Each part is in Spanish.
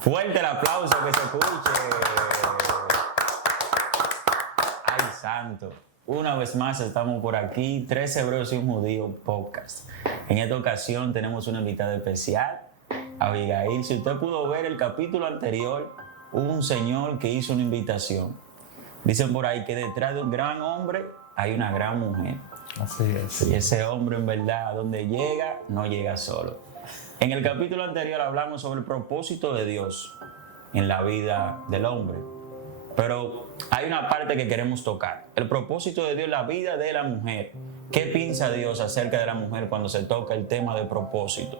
Fuerte el aplauso que se escuche. Ay, santo. Una vez más estamos por aquí, 3 hebreos y un judío podcast. En esta ocasión tenemos una invitada especial, Abigail. Si usted pudo ver el capítulo anterior, hubo un señor que hizo una invitación. Dicen por ahí que detrás de un gran hombre hay una gran mujer. Así es. Y ese hombre, en verdad, a donde llega, no llega solo. En el capítulo anterior hablamos sobre el propósito de Dios en la vida del hombre. Pero hay una parte que queremos tocar. El propósito de Dios en la vida de la mujer. ¿Qué piensa Dios acerca de la mujer cuando se toca el tema de propósito?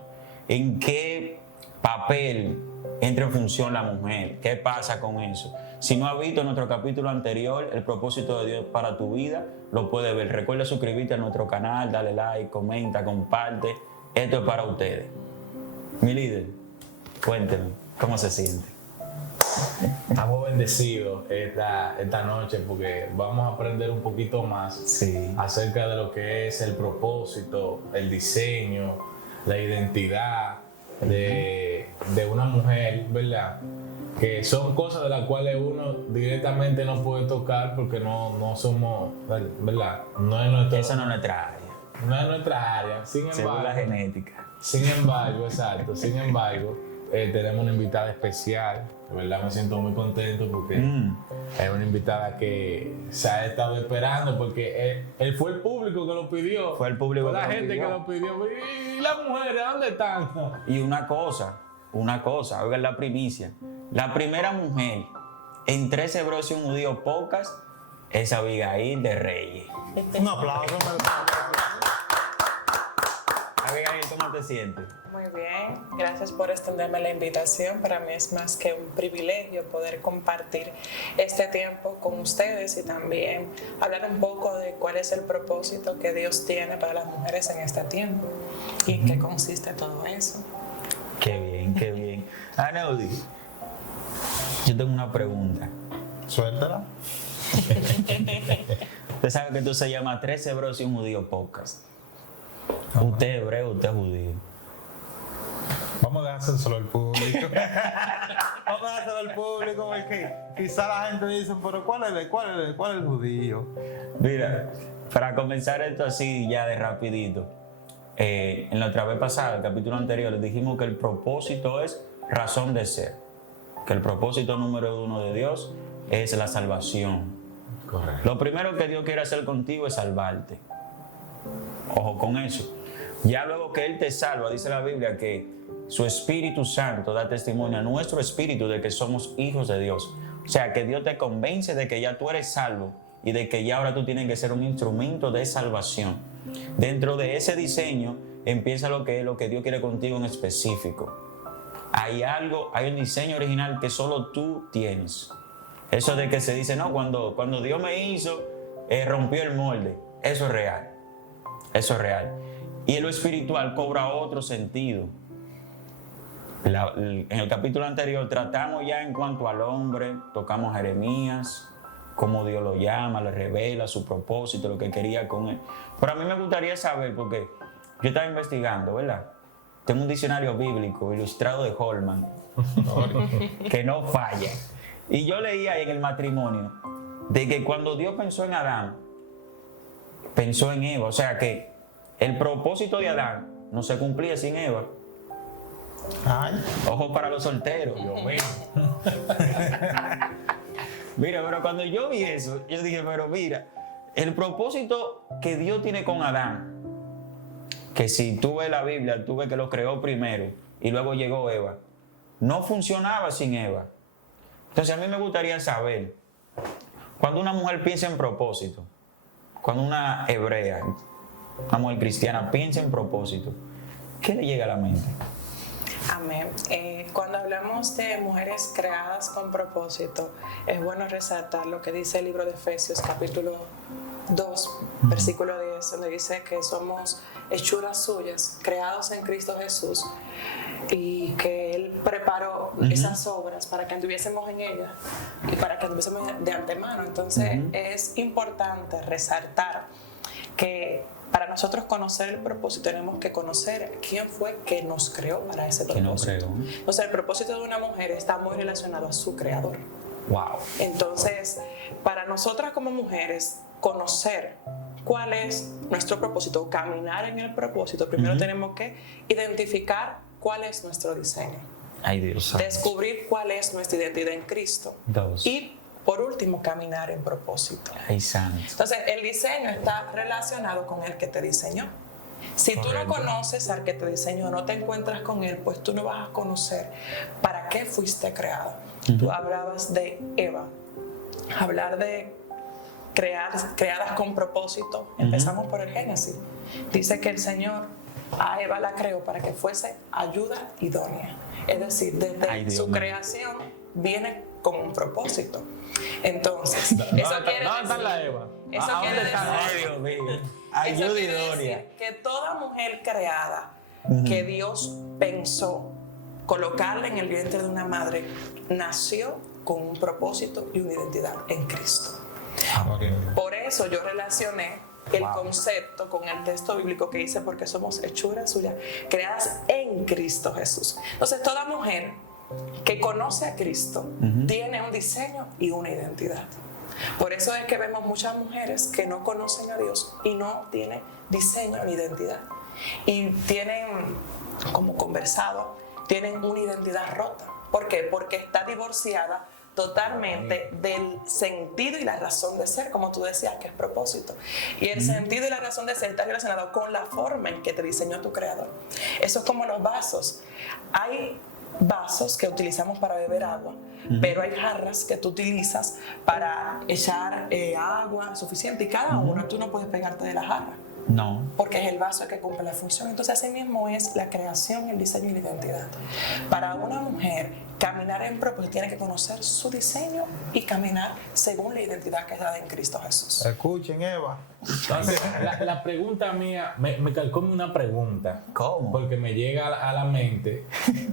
¿En qué papel entra en función la mujer? ¿Qué pasa con eso? Si no has visto nuestro capítulo anterior, el propósito de Dios para tu vida, lo puedes ver. Recuerda suscribirte a nuestro canal, dale like, comenta, comparte. Esto es para ustedes. Mi líder, cuénteme, ¿cómo se siente? Estamos bendecidos esta noche porque vamos a aprender un poquito más acerca de lo que es el propósito, el diseño, la identidad de una mujer, ¿verdad? Que son cosas de las cuales uno directamente no puede tocar porque no somos, ¿verdad? Esa no es nuestra área. No es nuestra área. Sin embargo, según la genética. Sin embargo, tenemos una invitada especial. De verdad me siento muy contento porque es una invitada que se ha estado esperando porque él fue el público que lo pidió. Fue el público que lo pidió. ¿Y las mujeres dónde están? Y una cosa, oigan la primicia. La primera mujer en 3 hebreos y un judío podcast es Abigail de Reyes. Un aplauso. Abigail, ¿cómo te sientes? Muy bien, gracias por extenderme la invitación. Para mí es más que un privilegio poder compartir este tiempo con ustedes y también hablar un poco de cuál es el propósito que Dios tiene para las mujeres en este tiempo y en qué consiste todo eso. Qué bien, qué bien. Aneudi, yo tengo una pregunta. Suéltala. Usted sabe que esto se llama 3 hebreos y un judío podcast. Usted es hebreo, usted es judío. Vamos a dejárselo solo al público. Vamos a dejárselo al público porque quizá la gente dice, pero ¿cuál es el judío? Mira, para comenzar esto así ya de rapidito, en la otra vez pasada, el capítulo anterior, les dijimos que el propósito es razón de ser. Que el propósito número 1 de Dios es la salvación. Correcto. Lo primero que Dios quiere hacer contigo es salvarte. Ojo con eso. Ya luego que Él te salva, dice la Biblia que su Espíritu Santo da testimonio a nuestro espíritu de que somos hijos de Dios. O sea, que Dios te convence de que ya tú eres salvo y de que ya ahora tú tienes que ser un instrumento de salvación. Dentro de ese diseño empieza lo que Dios quiere contigo en específico. Hay un diseño original que solo tú tienes. Eso de que se dice, no, cuando Dios me hizo, rompió el molde. Eso es real. Eso es real. Y en lo espiritual cobra otro sentido. En el capítulo anterior tratamos ya en cuanto al hombre, tocamos a Jeremías, cómo Dios lo llama, le revela su propósito, lo que quería con él. Pero a mí me gustaría saber, porque yo estaba investigando, ¿verdad? Tengo un diccionario bíblico ilustrado de Holman, que no falla. Y yo leía en el matrimonio de que cuando Dios pensó en Adán, pensó en Eva. O sea que el propósito de Adán no se cumplía sin Eva. Ay. Ojo para los solteros. Dios mío. Mira, pero cuando yo vi eso, yo dije, pero mira, el propósito que Dios tiene con Adán, que si tú ves la Biblia, tú ves que lo creó primero y luego llegó Eva, no funcionaba sin Eva. Entonces a mí me gustaría saber, cuando una mujer piensa en propósito, cuando una hebrea, una mujer cristiana piensa en propósito, ¿qué le llega a la mente? Amén. Cuando hablamos de mujeres creadas con propósito, es bueno resaltar lo que dice el libro de Efesios, capítulo 2, versículo 10, donde dice que somos hechuras suyas, creados en Cristo Jesús, y que Él preparó esas obras para que anduviésemos en ellas y para que anduviésemos de antemano. Entonces es importante resaltar que para nosotros conocer el propósito tenemos que conocer quién fue que nos creó para ese propósito. Entonces el propósito de una mujer está muy relacionado a su creador. Wow. Entonces, para nosotras como mujeres, conocer cuál es nuestro propósito, caminar en el propósito, primero tenemos que identificar cuál es nuestro diseño. Ay, Dios. Descubrir cuál es nuestra identidad en Cristo. 2. Y por último, caminar en propósito. Ay, santo. Entonces, el diseño está relacionado con el que te diseñó. Si tú no conoces al que te diseñó, no te encuentras con él, pues tú no vas a conocer para qué fuiste creado. Tú hablabas de Eva, hablar de creadas con propósito. Empezamos por el Génesis. Dice que el Señor a Eva la creó para que fuese ayuda idónea. Es decir, desde su creación viene con un propósito. Entonces, ¿Dónde está la Eva? Eso quiere decir que toda mujer creada que Dios pensó colocarla en el vientre de una madre, nació con un propósito y una identidad en Cristo. Por eso yo relacioné el concepto con el texto bíblico que dice porque somos hechuras suyas, creadas en Cristo Jesús. Entonces toda mujer que conoce a Cristo tiene un diseño y una identidad. Por eso es que vemos muchas mujeres que no conocen a Dios y no tienen diseño ni identidad. Y tienen, como conversado, tienen una identidad rota. ¿Por qué? Porque está divorciada totalmente del sentido y la razón de ser, como tú decías, que es propósito. Y el sentido y la razón de ser está relacionado con la forma en que te diseñó tu creador. Eso es como los vasos. Hay vasos que utilizamos para beber agua, pero hay jarras que tú utilizas para echar agua suficiente y cada una tú no puedes pegarte de la jarra. No. Porque es el vaso el que cumple la función. Entonces así mismo es la creación, el diseño y la identidad. Para una mujer caminar en propósito tiene que conocer su diseño y caminar según la identidad que es dada en Cristo Jesús. Escuchen, Eva. Entonces, la pregunta mía, me calcó una pregunta. ¿Cómo? Porque me llega a la mente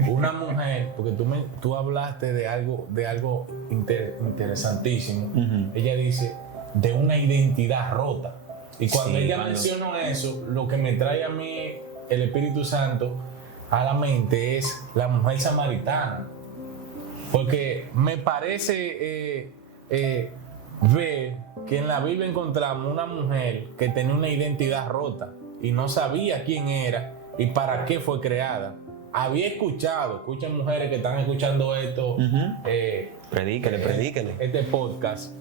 una mujer, porque tú hablaste de algo interesantísimo. Ella dice, de una identidad rota. Y cuando ella mencionó eso, lo que me trae a mí el Espíritu Santo a la mente es la mujer samaritana. Porque me parece ver que en la Biblia encontramos una mujer que tenía una identidad rota y no sabía quién era y para qué fue creada. Había escuchen mujeres que están escuchando esto, Predíquele. este podcast.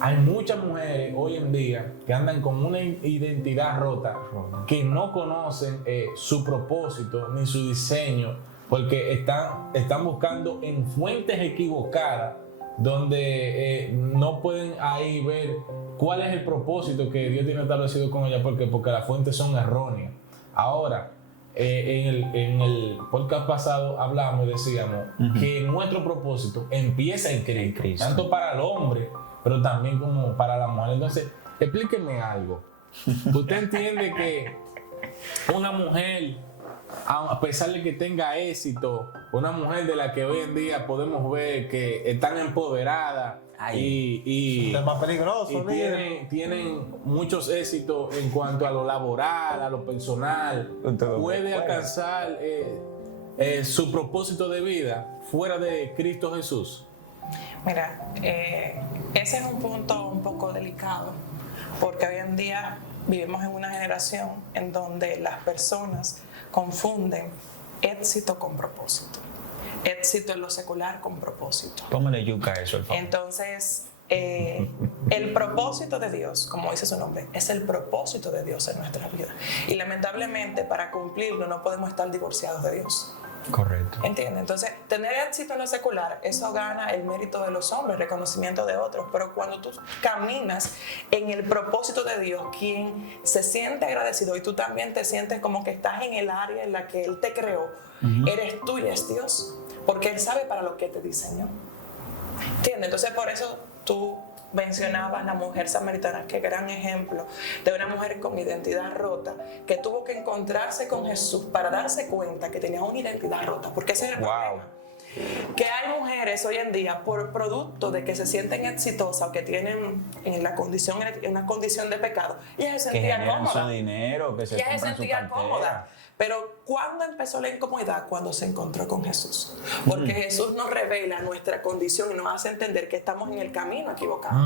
Hay muchas mujeres hoy en día que andan con una identidad rota, que no conocen su propósito ni su diseño, porque están buscando en fuentes equivocadas donde no pueden ahí ver cuál es el propósito que Dios tiene establecido con ella, porque las fuentes son erróneas. Ahora, en el podcast pasado hablamos y decíamos que nuestro propósito empieza en Cristo, tanto para el hombre, pero también como para la mujer. Entonces, explíqueme algo. ¿Usted entiende que una mujer, a pesar de que tenga éxito, una mujer de la que hoy en día podemos ver que están empoderadas y Es más peligroso, tienen muchos éxitos en cuanto a lo laboral, a lo personal, puede alcanzar su propósito de vida fuera de Cristo Jesús? Mira, ese es un punto un poco delicado, porque hoy en día vivimos en una generación en donde las personas confunden éxito con propósito. Éxito en lo secular con propósito. Póngale yuca a eso, por favor. Entonces, el propósito de Dios, como dice su nombre, es el propósito de Dios en nuestras vidas. Y lamentablemente, para cumplirlo, no podemos estar divorciados de Dios. Correcto. ¿Entiendes? Entonces, tener éxito en lo secular, eso gana el mérito de los hombres, el reconocimiento de otros. Pero cuando tú caminas en el propósito de Dios, quien se siente agradecido y tú también te sientes como que estás en el área en la que Él te creó, eres tú y es Dios, porque Él sabe para lo que te diseñó. ¿Entiendes? Entonces, por eso tú mencionabas la mujer samaritana, qué gran ejemplo de una mujer con identidad rota que tuvo que encontrarse con Jesús para darse cuenta que tenía una identidad rota, porque ese es el problema. Que hay mujeres mujeres hoy en día, por producto de que se sienten exitosas o que tienen en una condición de pecado, ellas se Que sentían generan su cómodas. dinero, que se Ella se compran su sentía cómoda. cartera. Pero ¿cuándo empezó la incomodidad? Cuando se encontró con Jesús. Porque Jesús nos revela nuestra condición y nos hace entender que estamos en el camino equivocado.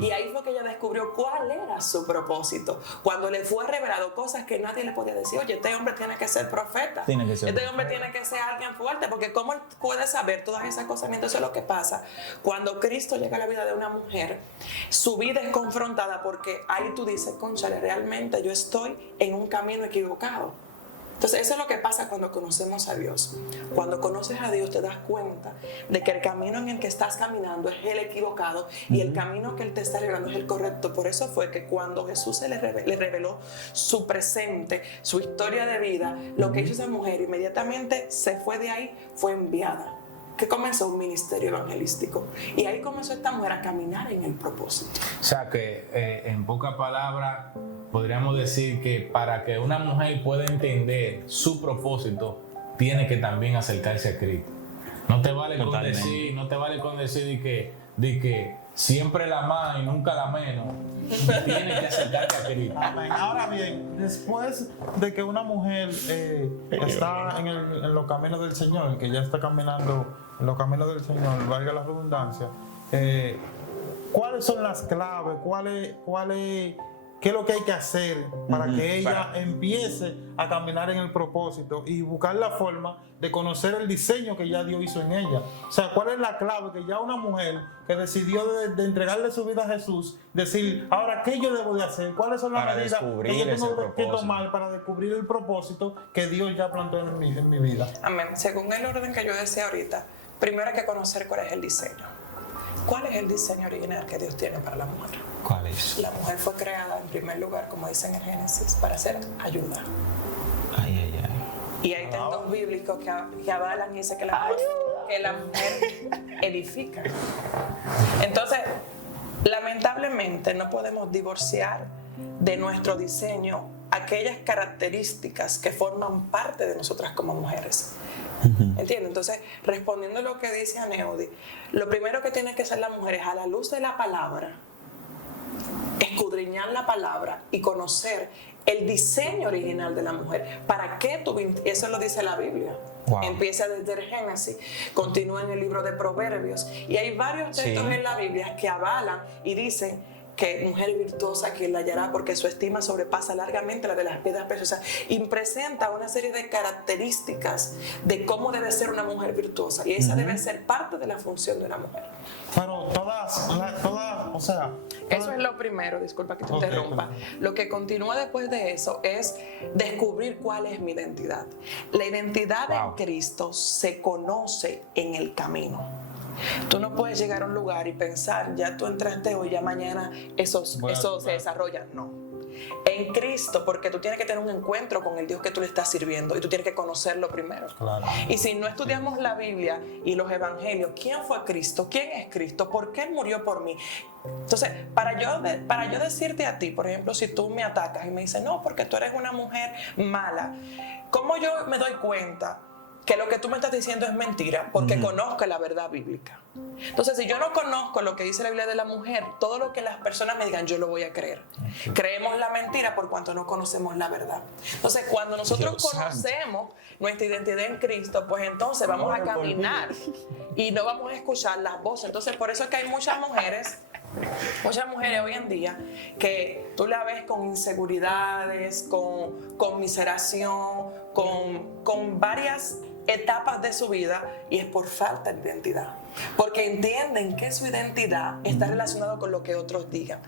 Y ahí fue que ella descubrió cuál era su propósito. Cuando le fue revelado cosas que nadie le podía decir. Oye, este hombre tiene que ser profeta. Tiene que ser este hombre tiene que ser alguien fuerte. Porque ¿cómo él puede saber todas esas cosas? Entonces es lo que pasa. Cuando Cristo llega a la vida de una mujer, su vida es confrontada porque ahí tú dices, cónchale, realmente yo estoy en un camino equivocado. Entonces eso es lo que pasa cuando conocemos a Dios. Cuando conoces a Dios te das cuenta de que el camino en el que estás caminando es el equivocado y el camino que Él te está revelando es el correcto. Por eso fue que cuando Jesús le reveló su presente, su historia de vida, lo que hizo esa mujer inmediatamente se fue de ahí, fue enviada. Que comenzó un ministerio evangelístico. Y ahí comenzó esta mujer a caminar en el propósito. O sea que, en pocas palabras, podríamos decir que para que una mujer pueda entender su propósito, tiene que también acercarse a Cristo. No te vale con decir de que siempre la más y nunca la menos. Tienes que acercarte a Cristo. Amén. Ahora bien, después de que una mujer está en los caminos del Señor, que ya está caminando en los caminos del Señor, valga la redundancia, ¿cuáles son las claves? ¿Qué es lo que hay que hacer para que ella empiece a caminar en el propósito y buscar la forma de conocer el diseño que ya Dios hizo en ella? O sea, ¿cuál es la clave? Que ya una mujer que decidió de entregarle su vida a Jesús, decir, ahora, ¿qué yo debo de hacer? ¿Cuáles son las medidas que yo tengo que tomar para descubrir el propósito que Dios ya plantó en mi vida? Amén. Según el orden que yo decía ahorita, primero hay que conocer cuál es el diseño. ¿Cuál es el diseño original que Dios tiene para la mujer? ¿Cuál es? La mujer fue creada en primer lugar, como dice en el Génesis, para ser ayuda. Ay, ay, ay. Y hay textos bíblicos que avalan y dicen que la mujer edifica. Entonces, lamentablemente no podemos divorciar de nuestro diseño aquellas características que forman parte de nosotras como mujeres. ¿Entiendes? Entonces, respondiendo a lo que dice Aneudi, lo primero que tiene que hacer la mujer es, a la luz de la palabra, escudriñar la palabra y conocer el diseño original de la mujer. ¿Para qué eso lo dice la Biblia? Wow. Empieza desde el Génesis, continúa en el libro de Proverbios y hay varios textos en la Biblia que avalan y dicen que mujer virtuosa quien la hallará, porque su estima sobrepasa largamente la de las piedras preciosas, y presenta una serie de características de cómo debe ser una mujer virtuosa, y esa debe ser parte de la función de una mujer. Pero todas, o sea... Eso es lo primero, disculpa que te interrumpa. Lo que continúa después de eso es descubrir cuál es mi identidad. La identidad en Cristo se conoce en el camino. Tú no puedes llegar a un lugar y pensar, ya tú entraste hoy, ya mañana eso se desarrolla. No. En Cristo, porque tú tienes que tener un encuentro con el Dios que tú le estás sirviendo y tú tienes que conocerlo primero. Claro. Y si no estudiamos la Biblia y los evangelios, ¿quién fue Cristo? ¿Quién es Cristo? ¿Por qué Él murió por mí? Entonces, para yo decirte a ti, por ejemplo, si tú me atacas y me dices, no, porque tú eres una mujer mala, ¿cómo yo me doy cuenta que lo que tú me estás diciendo es mentira? Porque conozco la verdad bíblica. Entonces, si yo no conozco lo que dice la Biblia de la mujer, todo lo que las personas me digan, yo lo voy a creer. Creemos la mentira por cuanto no conocemos la verdad. Entonces, cuando nosotros conocemos nuestra identidad en Cristo, pues entonces vamos a caminar y no vamos a escuchar las voces. Entonces, por eso es que hay muchas mujeres hoy en día que tú la ves con inseguridades, con conmiseración, con varias etapas de su vida, y es por falta de identidad, porque entienden que su identidad está relacionada con lo que otros digan.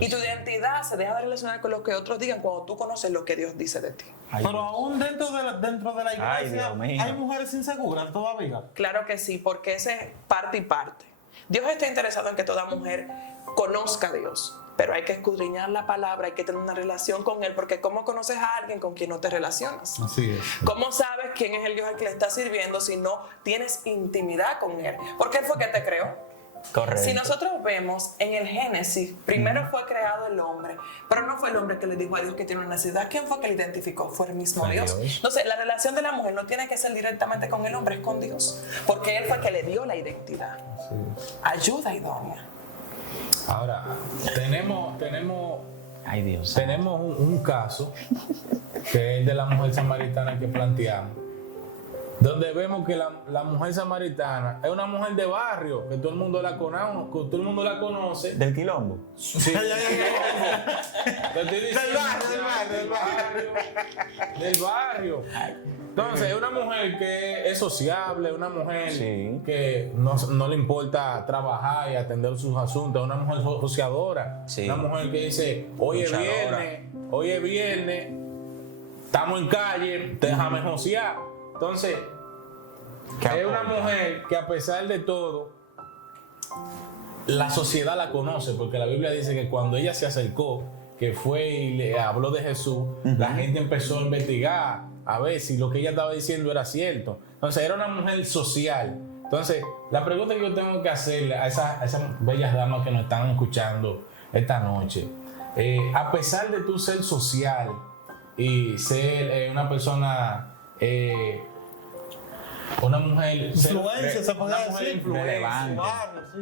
Y tu identidad se deja de relacionar con lo que otros digan cuando tú conoces lo que Dios dice de ti. Pero aún dentro de la iglesia hay mujeres inseguras todavía. Claro que sí, porque ese es parte y parte. Dios está interesado en que toda mujer conozca a Dios, pero hay que escudriñar la palabra, hay que tener una relación con Él, porque ¿cómo conoces a alguien con quien no te relacionas? Así es. ¿Cómo sabes quién es el Dios al que le estás sirviendo si no tienes intimidad con Él? Porque Él fue quien te creó. Correcto. Si nosotros vemos en el Génesis, primero fue creado el hombre, pero no fue el hombre que le dijo a Dios que tiene una necesidad. ¿Quién fue que le identificó? Fue el mismo Fue Dios. Dios. Entonces, la relación de la mujer no tiene que ser directamente con el hombre, es con Dios, porque Él fue el que le dio la identidad. Ayuda idónea. Ahora, tenemos Ay, Dios. un caso que es de la mujer samaritana que planteamos, donde vemos que la mujer samaritana es una mujer de barrio, que todo el mundo la conoce, ¿Del quilombo? Sí. Te estoy diciendo, del barrio. Entonces, es una mujer que es sociable, una mujer Sí. que no le importa trabajar y atender sus asuntos, una mujer sociadora, Sí. una mujer que dice, hoy es viernes, estamos en calle, déjame josear. Entonces, es una mujer que a pesar de todo, la sociedad la conoce, porque la Biblia dice que cuando ella se acercó, que fue y le habló de Jesús, la gente empezó a investigar, a ver si lo que ella estaba diciendo era cierto. Entonces, era una mujer social. Entonces, la pregunta que yo tengo que hacerle a esas bellas damas que nos están escuchando esta noche, a pesar de tú ser social y ser una persona... una mujer Influencia, se podría una mujer decir. influencer, Relevante. Claro, sí.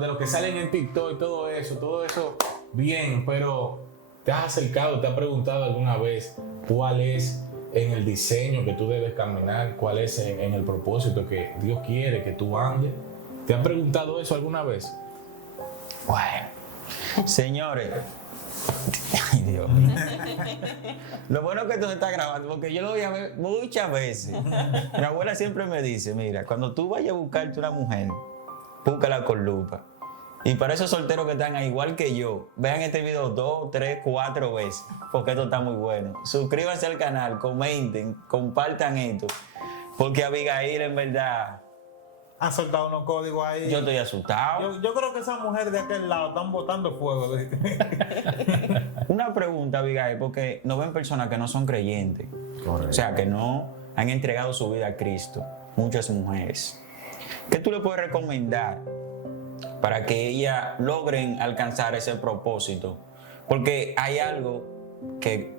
de los que salen en TikTok y todo eso bien, pero ¿te has acercado, te has preguntado alguna vez cuál es en el diseño que tú debes caminar, cuál es en el propósito que Dios quiere que tú andes? ¿Te has preguntado eso alguna vez? Bueno, señores, ay Dios mío. Lo bueno es que esto se está grabando, porque yo lo voy a ver muchas veces. Mi abuela siempre me dice, mira, cuando tú vayas a buscarte una mujer, búscala con lupa. Y para esos solteros que están ahí, igual que yo, vean este video 2, 3, 4 veces, porque esto está muy bueno. Suscríbanse al canal, comenten, compartan esto, porque Abigail en verdad, Han soltado unos códigos ahí. yo estoy asustado. Yo creo que esas mujeres de aquel lado están botando fuego. Una pregunta, Abigail, porque no ven personas que no son creyentes. Correcto. O sea, que no han entregado su vida a Cristo. Muchas mujeres. ¿Qué tú le puedes recomendar para que ellas logren alcanzar ese propósito? Porque hay algo que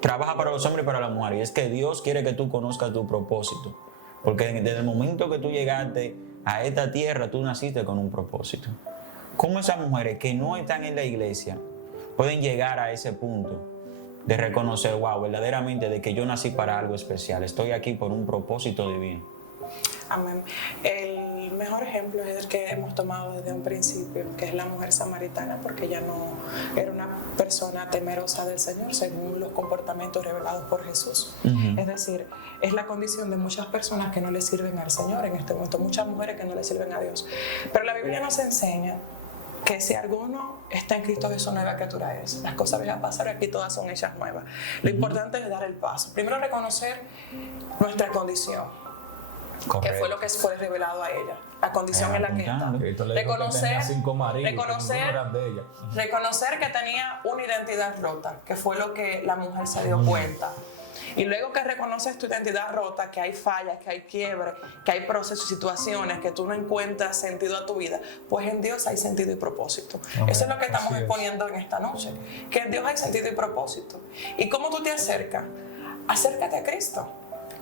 trabaja para los hombres y para las mujeres, y es que Dios quiere que tú conozcas tu propósito. Porque desde el momento que tú llegaste a esta tierra, tú naciste con un propósito. ¿Cómo esas mujeres que no están en la iglesia pueden llegar a ese punto de reconocer, wow, verdaderamente de que yo nací para algo especial, estoy aquí por un propósito divino? Amén. El mejor ejemplo es el que hemos tomado desde un principio, que es la mujer samaritana, porque ella no era una persona temerosa del Señor según los comportamientos revelados por Jesús. Es decir, es la condición de muchas personas que no le sirven al Señor en este momento, muchas mujeres que no le sirven a Dios. Pero la Biblia nos enseña que si alguno está en Cristo Jesús, nueva criatura es. Las cosas viejas pasaron, aquí todas son hechas nuevas. Lo importante es dar el paso. Primero, reconocer nuestra condición. Correcto. Que fue lo que fue revelado a ella, la condición en la que está. Cristo le dijo que tenía 5 maridos, que ninguno eran de ella. Reconocer que tenía una identidad rota, que fue lo que la mujer se dio cuenta. Y luego que reconoces tu identidad rota, que hay fallas, que hay quiebre, que hay procesos, situaciones, que tú no encuentras sentido a tu vida, pues en Dios hay sentido y propósito. Eso es lo que estamos exponiendo en esta noche, que en Dios hay sentido y propósito. ¿Y cómo tú te acercas? Acércate a Cristo.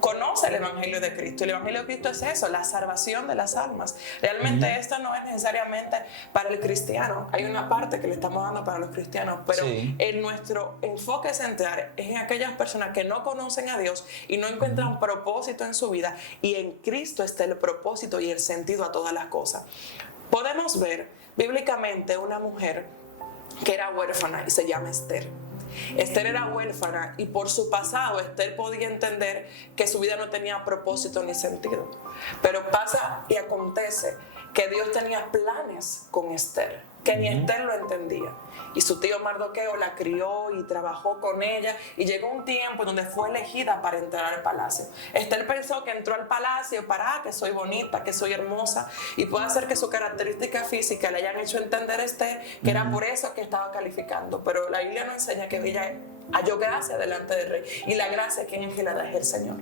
Conoce el Evangelio de Cristo. El Evangelio de Cristo es eso, la salvación de las almas. Realmente esto no es necesariamente para el cristiano. Hay una parte que le estamos dando para los cristianos, pero en nuestro enfoque central es en aquellas personas que no conocen a Dios y no encuentran propósito en su vida. Y en Cristo está el propósito y el sentido a todas las cosas. Podemos ver bíblicamente una mujer que era huérfana y se llama Esther. Esther era huérfana y por su pasado Esther podía entender que su vida no tenía propósito ni sentido. Pero pasa y acontece que Dios tenía planes con Esther, que ni Esther lo entendía. Y su tío Mardoqueo la crió y trabajó con ella y llegó un tiempo en donde fue elegida para entrar al palacio. Esther pensó que entró al palacio para que soy bonita, que soy hermosa, y puede ser que su característica física le hayan hecho entender a Esther que era por eso que estaba calificando, pero la Biblia nos enseña que ella halló gracia delante del rey. Y la gracia, ¿quién es que la da? Es el Señor.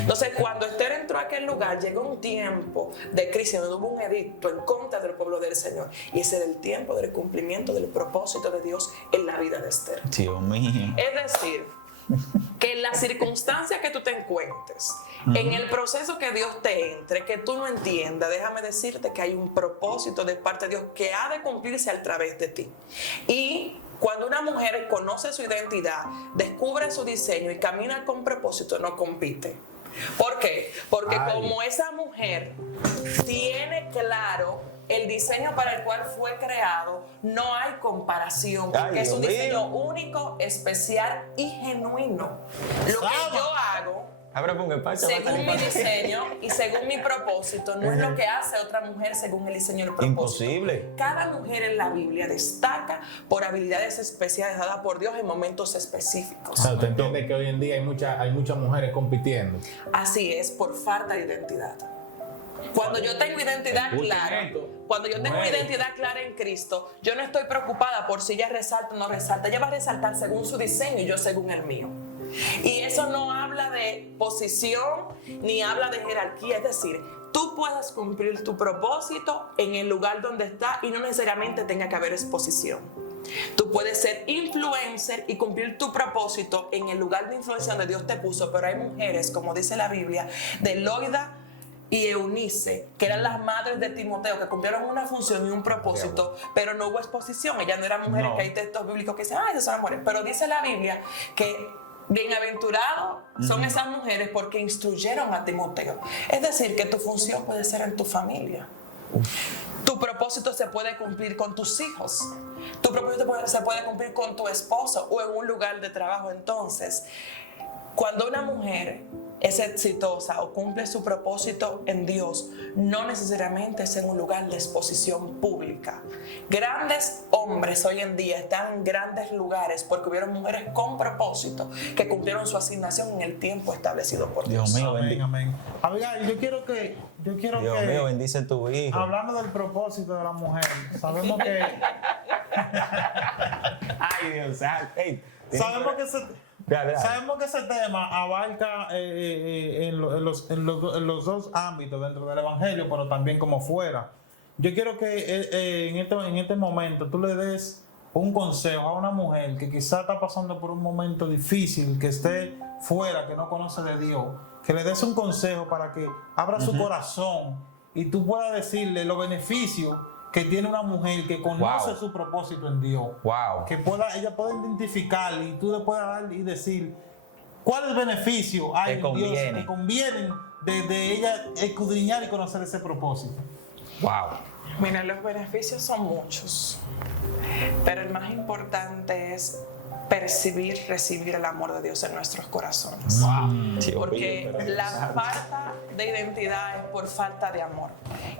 Entonces, cuando Esther entró a aquel lugar, llegó un tiempo de crisis donde hubo un edicto en contra del pueblo del Señor. Y ese era el tiempo del cumplimiento del propósito de Dios en la vida de Esther. Dios mío. Es decir, que en las circunstancias que tú te encuentres, en el proceso que Dios te entre, que tú no entiendas, déjame decirte que hay un propósito de parte de Dios que ha de cumplirse a través de ti. Y cuando una mujer conoce su identidad, descubre su diseño y camina con propósito, no compite. ¿Por qué? Porque como esa mujer tiene claro el diseño para el cual fue creado, no hay comparación, porque es un diseño único, especial y genuino. Lo que yo hago, según mi diseño y según mi propósito, no es lo que hace otra mujer según el diseño y el propósito. Imposible. Cada mujer en la Biblia destaca por habilidades especiales dadas por Dios en momentos específicos. O sea, ¿usted entiende que hoy en día hay muchas mujeres compitiendo? Así es, por falta de identidad. Cuando yo tengo identidad clara, cuando yo tengo identidad clara en Cristo, yo no estoy preocupada por si ella resalta o no resalta. Ella va a resaltar según su diseño y yo según el mío. Y eso no habla de posición ni habla de jerarquía, es decir, tú puedes cumplir tu propósito en el lugar donde está y no necesariamente tenga que haber exposición. Tú puedes ser influencer y cumplir tu propósito en el lugar de influencia donde Dios te puso, pero hay mujeres, como dice la Biblia, de Loida y Eunice, que eran las madres de Timoteo, que cumplieron una función y un propósito, pero no hubo exposición. Ellas no eran mujeres, que hay textos bíblicos que dicen, esas son mujeres, pero dice la Biblia que bienaventurados son esas mujeres porque instruyeron a Timoteo. Es decir, que tu función puede ser en tu familia. Tu propósito se puede cumplir con tus hijos. Tu propósito se puede cumplir con tu esposo o en un lugar de trabajo. Entonces, cuando una mujer es exitosa o cumple su propósito en Dios, no necesariamente es en un lugar de exposición pública. Grandes hombres hoy en día están en grandes lugares porque hubieron mujeres con propósito que cumplieron su asignación en el tiempo establecido por Dios. Dios mío, Amén, amén. Abigail, yo quiero que Dios mío, bendice tu hijo. hablando del propósito de la mujer, sabemos que Ay, Dios, hey, sabemos que ese tema abarca en los dos ámbitos, dentro del evangelio, pero también como fuera. Yo quiero que en este momento tú le des un consejo a una mujer que quizá está pasando por un momento difícil, que esté fuera, que no conoce de Dios, que le des un consejo para que abra su corazón y tú puedas decirle los beneficios que tiene una mujer que conoce su propósito en Dios. Que ella pueda identificar y tú le puedas dar y decir cuáles beneficios hay en Dios que convienen de ella escudriñar y conocer ese propósito. Mira, los beneficios son muchos, pero el más importante es recibir el amor de Dios en nuestros corazones. Porque la falta de identidad es por falta de amor.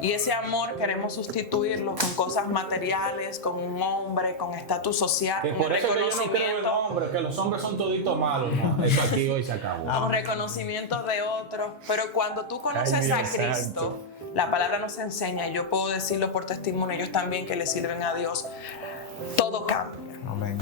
Y ese amor queremos sustituirlo con cosas materiales, con un hombre, con estatus social, que con por eso reconocimiento. yo no creo en el hombre, que los hombres son toditos malos. No. Eso aquí hoy se acabó. Con reconocimiento de otros. Pero cuando tú conoces a Cristo, la palabra nos enseña, y yo puedo decirlo por testimonio, ellos también que le sirven a Dios, todo cambia. Amén.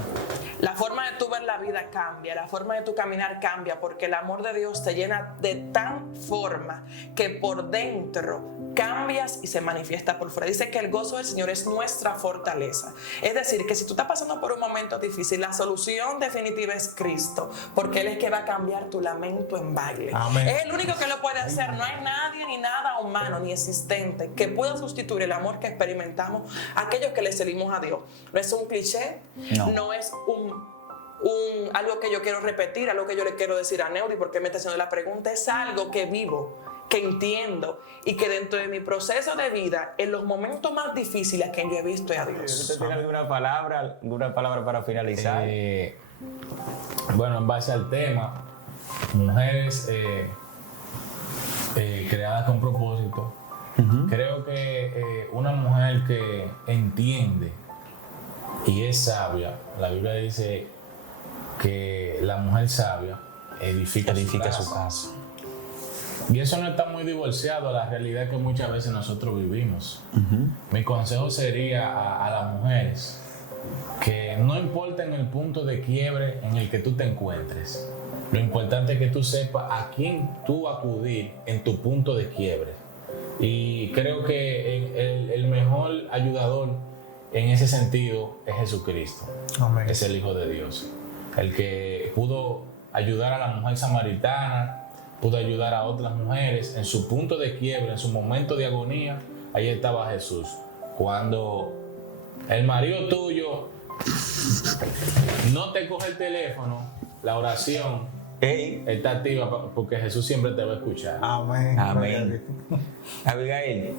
La forma de tú ver la vida cambia, la forma de tú caminar cambia, porque el amor de Dios te llena de tan forma que por dentro cambias y se manifiesta por fuera. Dice que el gozo del Señor es nuestra fortaleza. Es decir, que si tú estás pasando por un momento difícil, la solución definitiva es Cristo, porque Él es que va a cambiar tu lamento en baile. Amén. Es el único que lo puede hacer. No hay nadie ni nada humano ni existente que pueda sustituir el amor que experimentamos aquellos que le servimos a Dios. No es un cliché, no es algo que yo quiero repetir, algo que yo le quiero decir a Neudi porque me está haciendo la pregunta. Es algo que vivo, que entiendo y que dentro de mi proceso de vida, en los momentos más difíciles que yo he visto es a Dios. ¿Usted tiene alguna palabra para finalizar? Bueno, en base al tema, mujeres creadas con propósito, creo que una mujer que entiende y es sabia, la Biblia dice que la mujer sabia edifica su casa. Y eso no está muy divorciado a la realidad que muchas veces nosotros vivimos. Mi consejo sería a las mujeres que no importa en el punto de quiebre en el que tú te encuentres, lo importante es que tú sepas a quién tú acudir en tu punto de quiebre. Y creo que el mejor ayudador en ese sentido es Jesucristo. Amén. Es el Hijo de Dios, el que pudo ayudar a la mujer samaritana, pudo ayudar a otras mujeres en su punto de quiebre, en su momento de agonía. Ahí estaba Jesús. Cuando el marido tuyo no te coge el teléfono, la oración está activa porque Jesús siempre te va a escuchar. Amén. Amén. Abigail,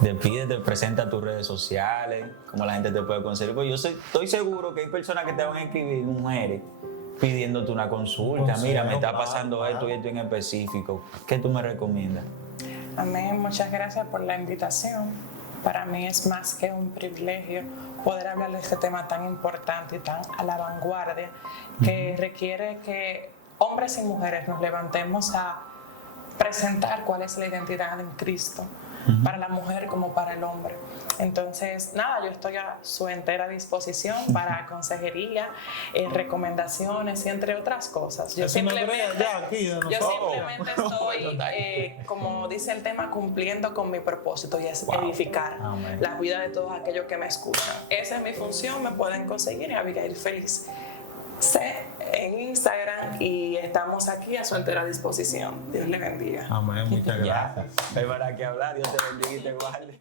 despídete, presenta tus redes sociales, cómo la gente te puede conseguir. Pues estoy seguro que hay personas que te van a escribir, mujeres, pidiéndote una consulta. Mira, me está pasando esto y esto en específico. ¿Qué tú me recomiendas? Amén, muchas gracias por la invitación. Para mí es más que un privilegio poder hablar de este tema tan importante y tan a la vanguardia, que requiere que hombres y mujeres nos levantemos a presentar cuál es la identidad en Cristo, para la mujer como para el hombre. Entonces, nada, yo estoy a su entera disposición para consejería, recomendaciones y entre otras cosas. Yo simplemente estoy, como dice el tema, cumpliendo con mi propósito, y es edificar la vida de todos aquellos que me escuchan. Esa es mi función. Me pueden conseguir en Abigail Feliz en Instagram, y estamos aquí a su entera disposición. Dios le bendiga. Amén, muchas gracias. Ya, hay para qué hablar. Dios te bendiga y te guarde.